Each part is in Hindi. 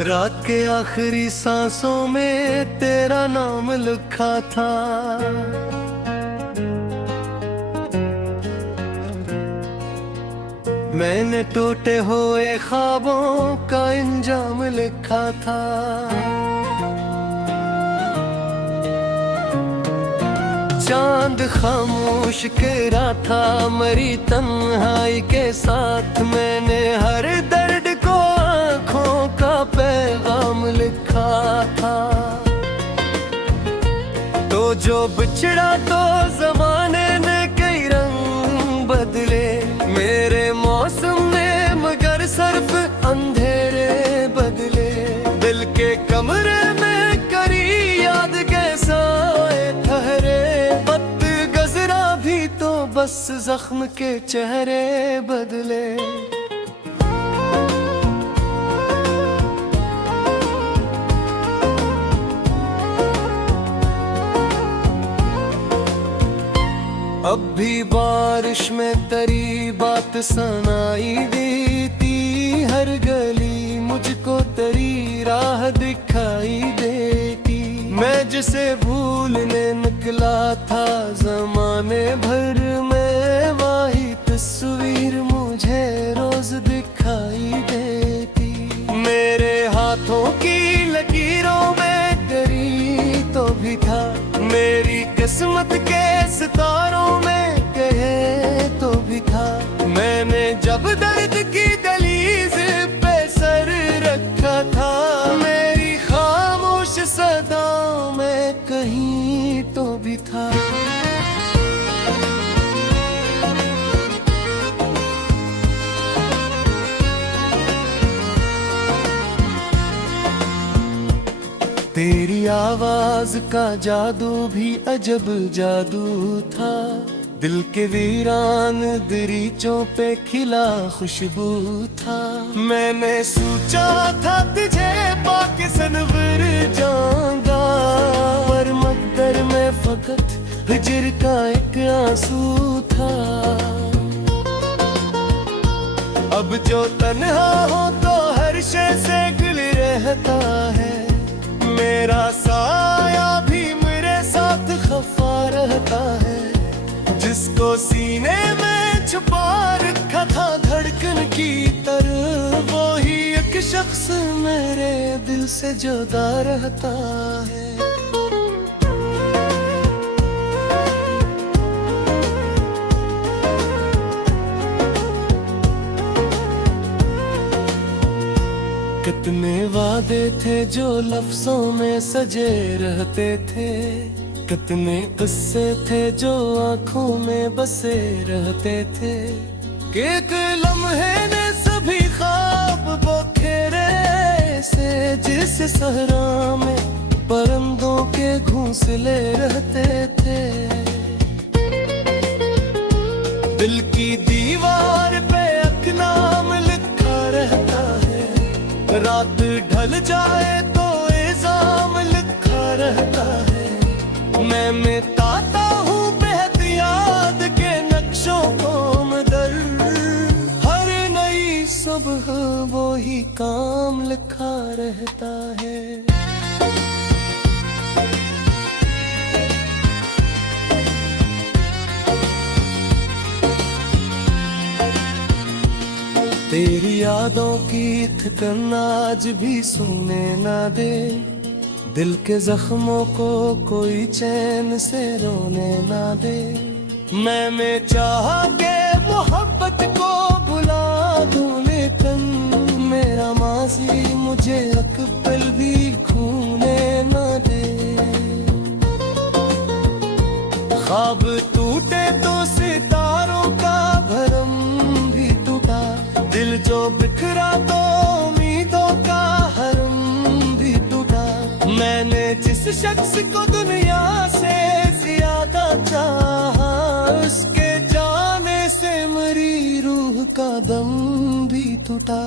रात के आखिरी सांसों में तेरा नाम लिखा था। मैंने टूटे हुए ख्वाबों का इंजाम लिखा था। चांद खामोश गिरा था मरी तन्हाई के साथ। मैंने हर दर्द को आँखों का पैगाम लिखा था। तो जो बिछड़ा तो जमाने ने कई रंग बदले मेरे मौसम ने, मगर सिर्फ अंधेरे बदले। दिल के कमरे में करी याद के साए ठहरे। वक्त गुजरा भी तो बस जख्म के चेहरे बदले। अब भी बारिश में तेरी बात सुनाई देती। हर गली मुझको तेरी राह दिखाई देती। मैं जिसे भूलने निकला था जमाने भर में, वही तस्वीर मुझे रोज दिखाई देती। मेरे हाथों की लकीरों में करी तो भी था। मेरी किस्मत के सितारों में कहे तो भी था। मैंने जब दर्द की दहलीज पे सर रखा था। मेरी खामोश सदाओं में कहीं तो भी था। तेरी आवाज का जादू भी अजब जादू था। दिल के वीरान दरीचों पे खिला खुशबू था। मैंने सोचा था तुझे पाके सनवर जाऊंगा, पर मकदर में फकत हिजर का एक आंसू था। अब जो तन्हा हो तो हर शय से गिल रहता है। मेरा साया भी मेरे साथ खफा रहता है। जिसको सीने में छुपा रखा था धड़कन की तरह, वो ही एक शख्स मेरे दिल से जुदा रहता है। कितने वादे थे जो लफ्जों में सजे रहते थे। कितने किस्से थे जो आंखों में बसे रहते थे। कि एक लम्हे ने सभी ख्वाब बखेरे से, जिस सहरा में परिंदों के घोंसले रहते थे। दिल की दीवार पे एक नाम लिखा रहता है। रात ढल जाए तो इल्जाम लिखा रहता है। मैं मिटाता हूँ बेहद याद के नक्शों को मदर। हर नई सुबह वो ही काम लिखा रहता है। तेरी यादों की थकन आज भी सोने ना दे। दिल के जख्मों को कोई चैन से रोने ना दे। मैं चाह के मोहब्बत को भुला दूं, लेकिन मेरा माजी मुझे अकबल भी खूने ना दे। ख्वाब टूटे तो सितारों का भरम भी टूटा। दिल जो बिखरा तो उम्मीदों का हरम भी टूटा। मैंने जिस शख्स को दुनिया से ज्यादा चाहा, उसके जाने से मेरी रूह का दम भी टूटा।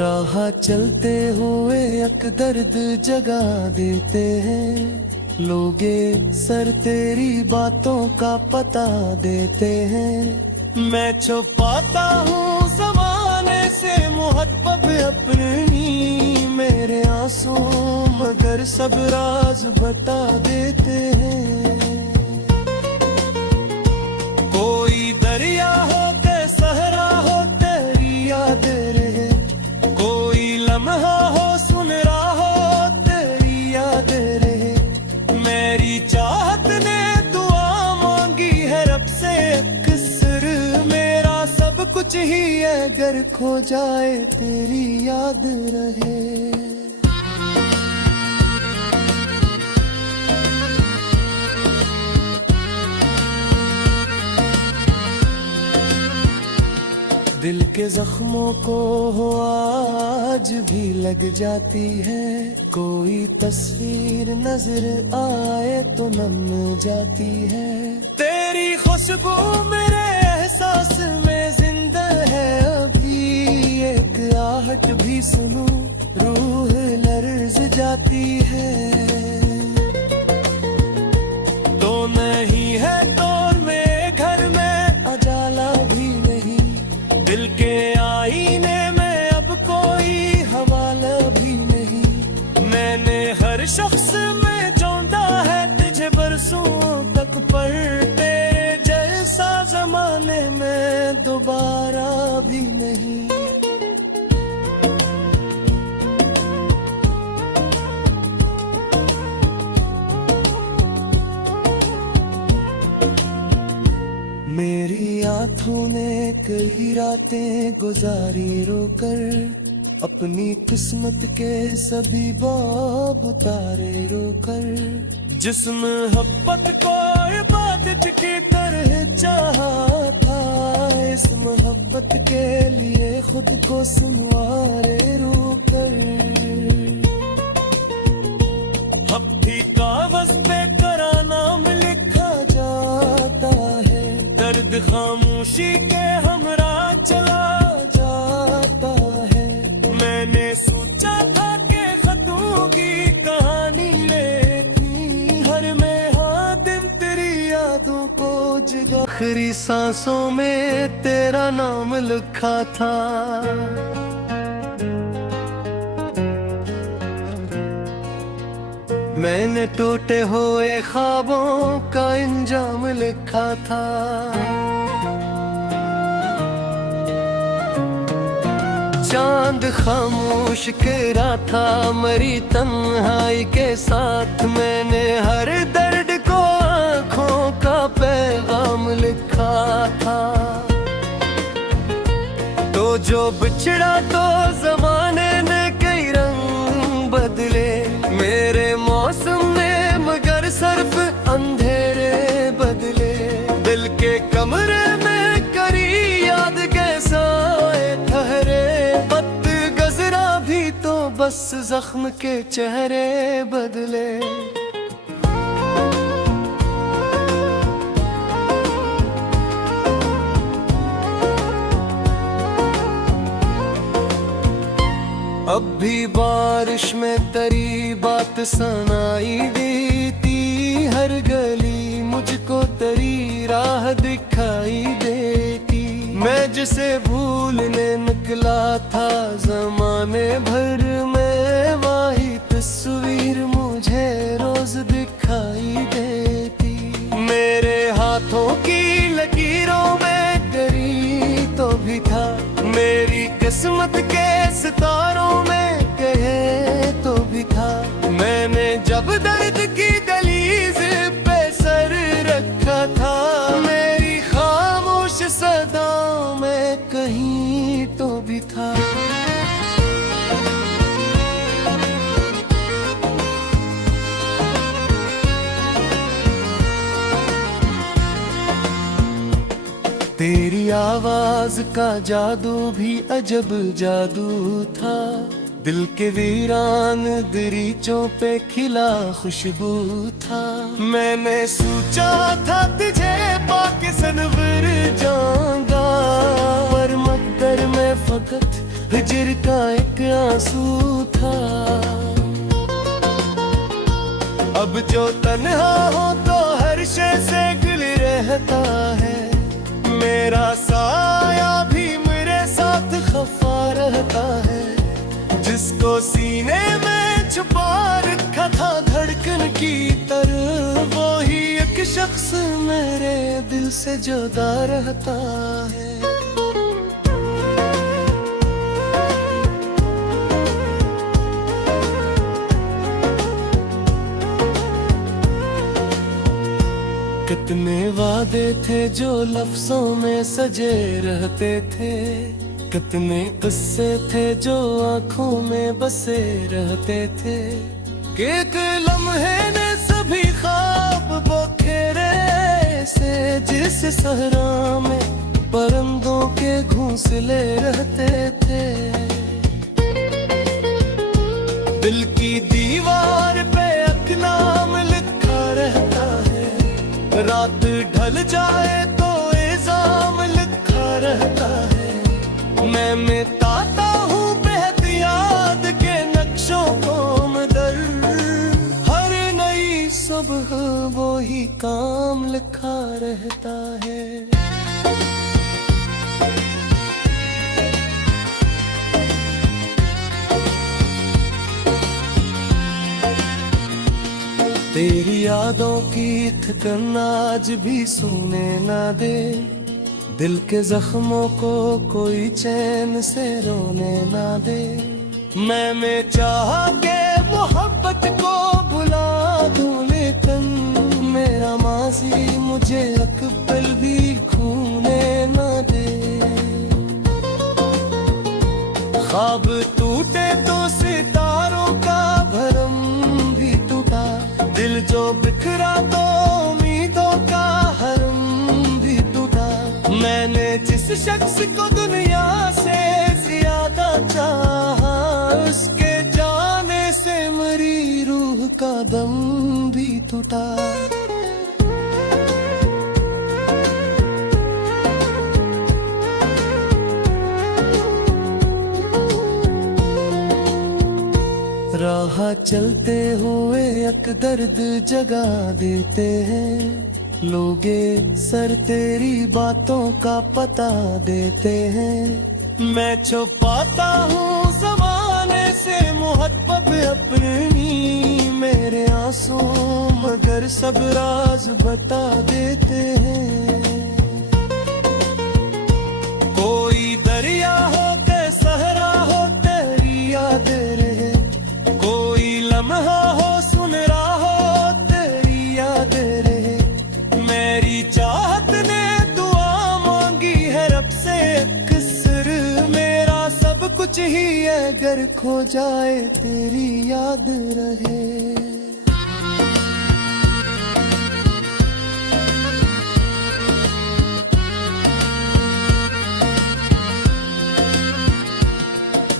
राह चलते हुए एक दर्द जगा देते हैं। लोग सर तेरी बातों का पता देते हैं, मैं छुपाता हूँ ज़माने से मोहब्बत अपनी, मेरे आंसू मगर सब राज बता देते हैं। कोई दरिया हो के सहरा हो तेरी याद रहे, कोई लम्हा हो सुन रहा हो तेरी याद रहे, मेरी चाहत ने दुआ मांगी है रब से अक्सर, मेरा सब कुछ ही अगर खो जाए तेरी याद रहे। दिल के जख्मों को आज भी लग जाती है, कोई तस्वीर नजर आए तो नम जाती है, तेरी खुशबू मेरे एहसास में जिंदा है अभी, एक आहट भी सुनूं रूह लर्ज जाती है। तो नहीं है तोर में घर में अजाला भी नहीं, दिल के आईने में अब कोई हवाला भी नहीं, मैंने हर शख्स में जोड़ा है तुझे बरसों तक, पर तेरे जैसा जमाने में दोबारा भी नहीं। मेरी आँखों ने कई रातें गुजारी रोकर, अपनी किस्मत के सभी बाब उतारे रोकर, जिस मोहब्बत को इबादत की तरह चाहा था, इस मोहब्बत के लिए खुद को सुनवारे रोकर, अब भी कागज पे करा नाम लिखा जाता है, दर्द खामोशी के हमरा चला जाता है, मैंने सोचा था कि खतों की कहानी लेती, हर में हाँ दिन तेरी यादों को जगा, आखिरी सांसों में तेरा नाम लिखा था, मैंने टूटे हुए ख्वाबों का इंजाम लिखा था, चांद खामोश करा था मरी तन्हाई के साथ, मैंने हर दर्द को आँखों का पैगाम लिखा था, तो जो बिछड़ा तो जमाने ने कई रंग बदले, मेरे मौसम ने मगर सिर्फ अंधेरे बदले, दिल के कमरे में करी याद कैसा ठहरे, पत गजरा भी तो बस जख्म के चेहरे बदले। अब भी बारिश में तेरी बात सुनाई देती, हर गली मुझको तेरी राह दिखाई देती, मैं जिसे भूलने निकला था जमाने भर में, वही तस्वीर मुझे रोज दिखाई देती, मेरे हाथों की लकीरों में तेरी तो भी था, मेरी किस्मत के सितारों में कहे तो भी था, मैंने जब दर्द की दहलीज पे सर रखा था, मेरी खामोश सदाओं में कहीं तो भी था। तेरी आवाज का जादू भी अजब जादू था, दिल के वीरान दरीचों पे खिला खुशबू था, मैंने सोचा था तुझे पाके सनवर जाऊंगा, पर मकदर में फकत हिजर का एक आंसू था, अब जो तन्हा हो तो हर शय से गिल रहता है, मेरा साया भी मेरे साथ खफा रहता है। जिसको सीने में छुपा रखा था धड़कन की तरह, वो ही एक शख्स मेरे दिल से जुदा रहता है। कितने वादे थे जो लफ्जों में सजे रहते थे, कितने किस्से थे जो आंखों में बसे रहते थे। कि एक लम्हे ने सभी ख्वाब बखेरे से, जिस सहरा में परिंदों के घोंसले रहते थे। दिल की दीवार पे एक नाम लिखा रहता है, रात ढल जाए तो इल्जाम लिखा रहता है। मैं मिटाता हूँ बेहद याद के नक्शों को मदर, हर नई सुबह वो ही काम लिखा रहता है। तेरी यादों की थकन आज भी सोने ना दे, दिल के जख्मों को कोई चैन से रोने ना दे। मैंने चाहा के मोहब्बत को भुला दूं, लेकिन मेरा माजी मुझे अकबल भी खूने ना दे। ख्वाब टूटे तो सितारों का भरम भी टूटा, दिल जो बिखरा तो उम्मीदों का हरम भी टूटा। मैंने जिस शख्स को दुनिया से ज्यादा चाहा, उसके जाने से मेरी रूह का दम भी टूटा। राह चलते हुए एक दर्द जगा देते हैं, लोगे सर तेरी बातों का पता देते हैं। मैं छुपाता हूँ ज़माने से मोहब्बत अपनी, मेरे आंसू मगर सब राज बता देते हैं। कोई दरिया हो के सहरा हो तेरी याद रहे, कोई लम्हा हो सुन रहा हो तेरी याद रहे। मेरी चाहत ने दुआ मांगी है रब से एक सिर, मेरा सब कुछ ही अगर खो जाए तेरी याद रहे।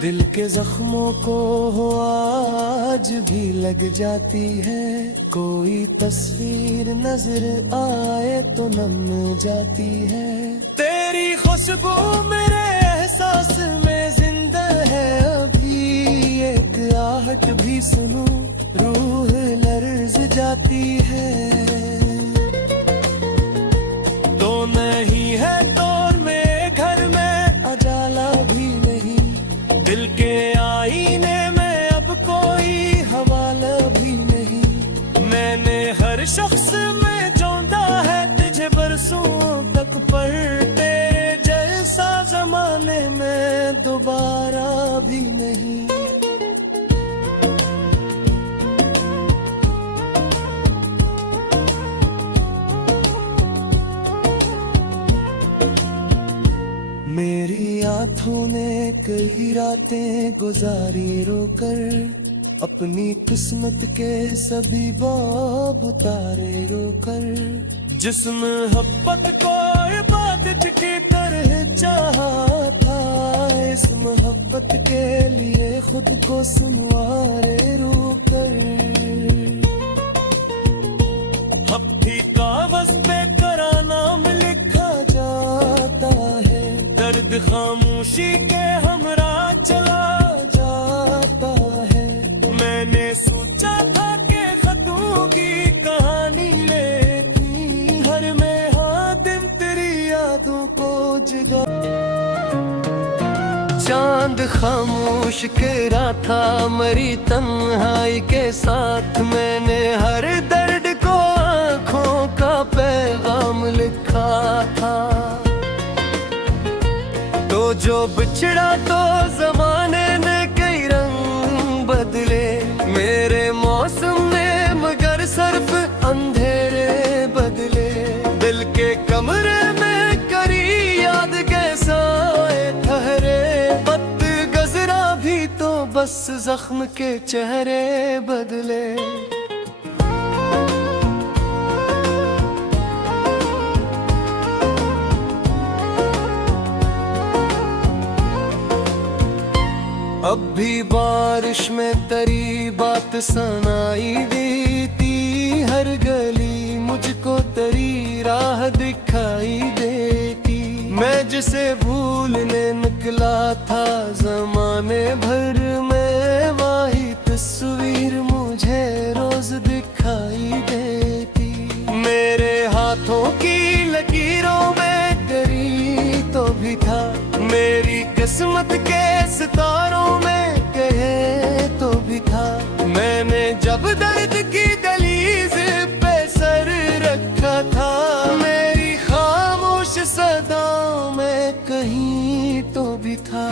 दिल के जख्मों को आज भी लग जाती है, कोई तस्वीर नजर आए तो नम जाती है। तेरी खुशबू मेरे एहसास में जिंदा है अभी, एक आहट भी सुनूं रूह लर्ज जाती है। तो नहीं है तोर में घर में अजाला भी नहीं, दिल के आईने में अब कोई हवाला भी नहीं। मैंने हर शख्स में जोड़ा है तुझे बरसों तक, पर तेरे जैसा जमाने में दोबारा भी नहीं। मेरी आँखों ने कई रातें गुजारी रोकर, अपनी किस्मत के सभी बाब उतारे रोकर। जिस मोहब्बत को इबादत की तरह चाहा था, इस मोहब्बत के लिए खुद को सुनवारे रोकर। हफ्ती कागज पे करा नाम लिखा जाता है, दर्द खामोशी के हमरा चला जाता है। मैंने सोचा था कि खतों जिगर। चांद खामोश करा था मरी तन्हाई के साथ, मैंने हर दर्द को आँखों का पैगाम लिखा था। तो जो बिछड़ा तो जमाने ने कई रंग बदले, मेरे मौसम ने मगर सिर्फ अंधेरे बदले। दिल के कमरे में करी याद कैसा ठहरे, वक्त गजरा भी तो बस जख्म के चेहरे बदले। अब भी बारिश में तेरी बात सुनाई देती, हर गली मुझको तेरी राह दिखाई देती। मैं जिसे भूलने निकला था जमाने भर में, वही तस्वीर मुझे रोज दिखाई देती। मेरे हाथों की लकीरों में तेरी तो भी था, मेरी किस्मत के सितारों में कहे तो भी था। मैंने जब दर्द की दहलीज पे सर रखा था, मेरी खामोश सदाओं में कहीं तो भी था।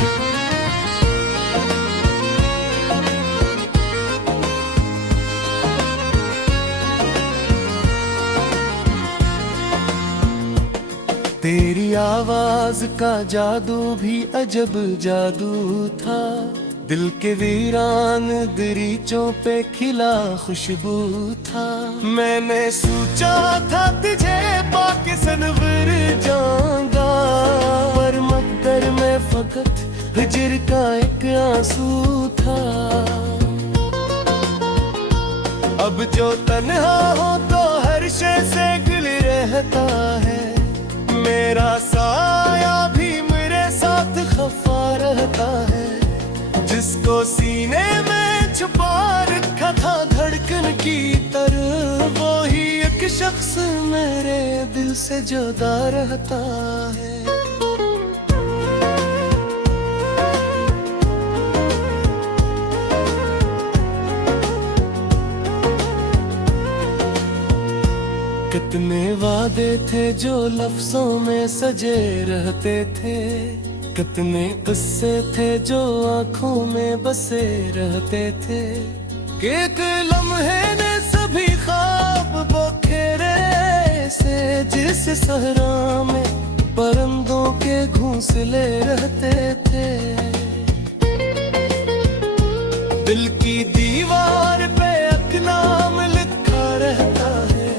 तेरी आवाज का जादू भी अजब जादू था, दिल के वीरान दरीचों पे खिला खुशबू था। मैंने सोचा था तुझे पाके सनवर जाऊंगा, पर मकदर में फकत हिजर का एक आंसू था। अब जो तन्हा हो तो हर शे से गिल रहता है, मेरा साया भी मेरे साथ खफा रहता है। जिसको सीने में छुपा रखा था धड़कन की तरह, वो ही एक शख्स मेरे दिल से जुदा रहता है। कितने वादे थे जो लफ्जों में सजे रहते थे, कितने किस्से थे जो आंखों में बसे रहते थे। कि एक लम्हे ने सभी ख्वाब बखेरे से, जिस सहरा में परिंदों के घोंसले रहते थे। दिल की दीवार पे एक नाम लिखा रहता है,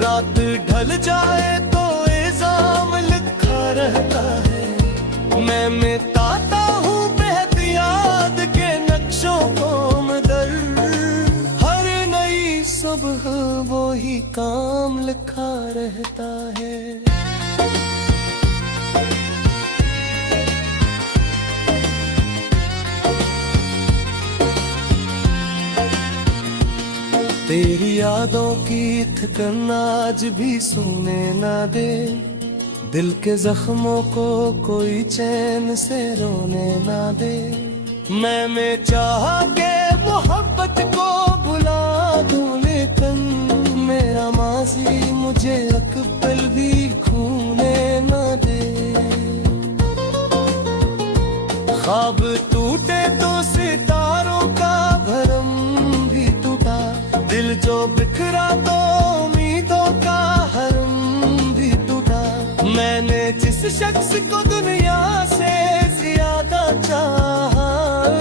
रात ढल जाए तो इल्जाम लिखा रहता है। मैं मिटाता हूँ बेहतियात के नक्शों को मदर, हर नई सुबह वो ही काम लिखा रहता है। तेरी यादों की थकन आज भी सोने ना दे, दिल के जख्मों को कोई चैन से रोने ना दे। मैंने चाहा के मोहब्बत को भुला दूं, लेकिन मेरा माजी मुझे अकबल भी खोने ना दे। ख्वाब टूटे तो सितारों का भरम भी टूटा, दिल जो बिखरा तो उम्मीदों का हरम भी टूटा। मैंने जिस शख्स को दुनिया से ज्यादा चाहा,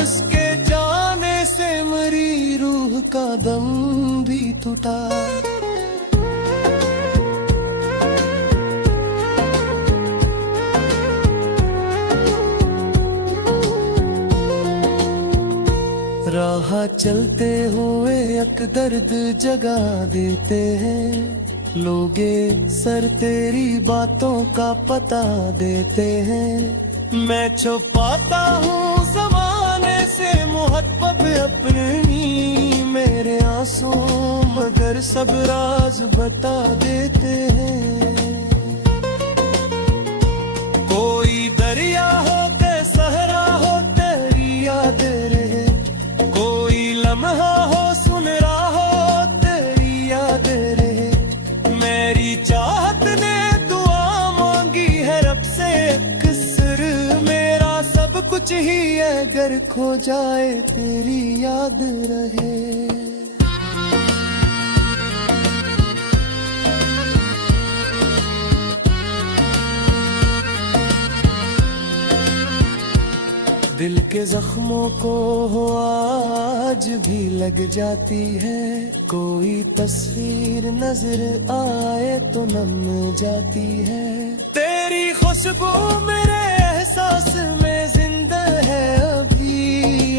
उसके जाने से मेरी रूह का दम भी टूटा। राह चलते हुए एक दर्द जगा देते हैं, लोगे सर तेरी बातों का पता देते हैं। मैं छुपाता हूँ ज़माने से मोहब्बत अपनी, मेरे आंसू मगर सब राज बता देते हैं। दरिया हो के सहरा हो तेरी याद रहे, कोई लम्हा हो सुन रहा हो तेरी याद रहे। मेरी चाहत ने दुआ मांगी है रब से अक्सर, मेरा सब कुछ ही अगर खो जाए तेरी याद रहे। दिल के जख्मों को आज भी लग जाती है, कोई तस्वीर नजर आए तो नम जाती है। तेरी खुशबू मेरे एहसास में जिंदा है अभी,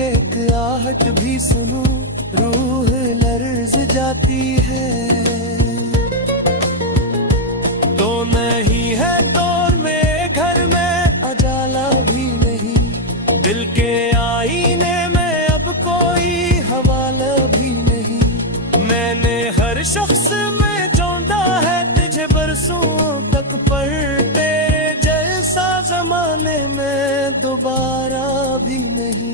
एक आहट भी सुनूं रूह लर्ज जाती है। तो नहीं है तौर में घर में अजाला भी नहीं, दिल के आईने में अब कोई हवाला भी नहीं। मैंने हर शख्स में जोड़ा है तुझे बरसों तक, पर तेरे जैसा जमाने में दोबारा भी नहीं।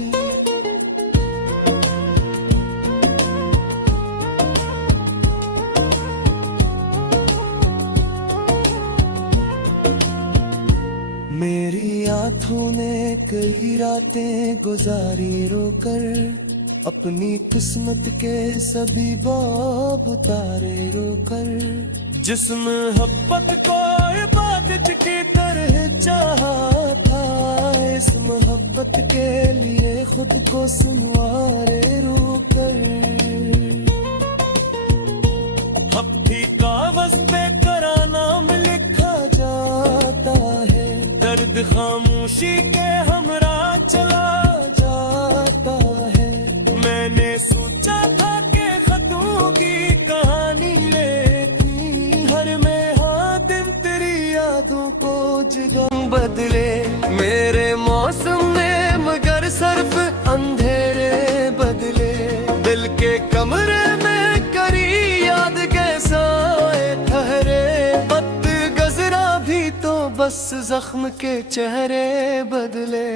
मेरी आँखों ने कई रातें गुजारी रोकर, अपनी किस्मत के सभी बाब उतारे रोकर। जिस मोहब्बत को इबादत की तरह चाहा था, इस मोहब्बत के लिए खुद को सुनवारे रोकर। हफ्ती कागज पे करा नाम लिखा जाता है, दर्द खामोशी के हमरा चला जाता है। मैंने सोचा था कि खतों की कहानी लेती, हर में हाँ दिन तेरी यादों को जगह बदले। मेरे मौसम में मगर सिर्फ अंधेरे बदले, दिल के कमरे में करी याद कैसा ठहरे। वक्त गजरा भी तो बस जख्म के चेहरे बदले।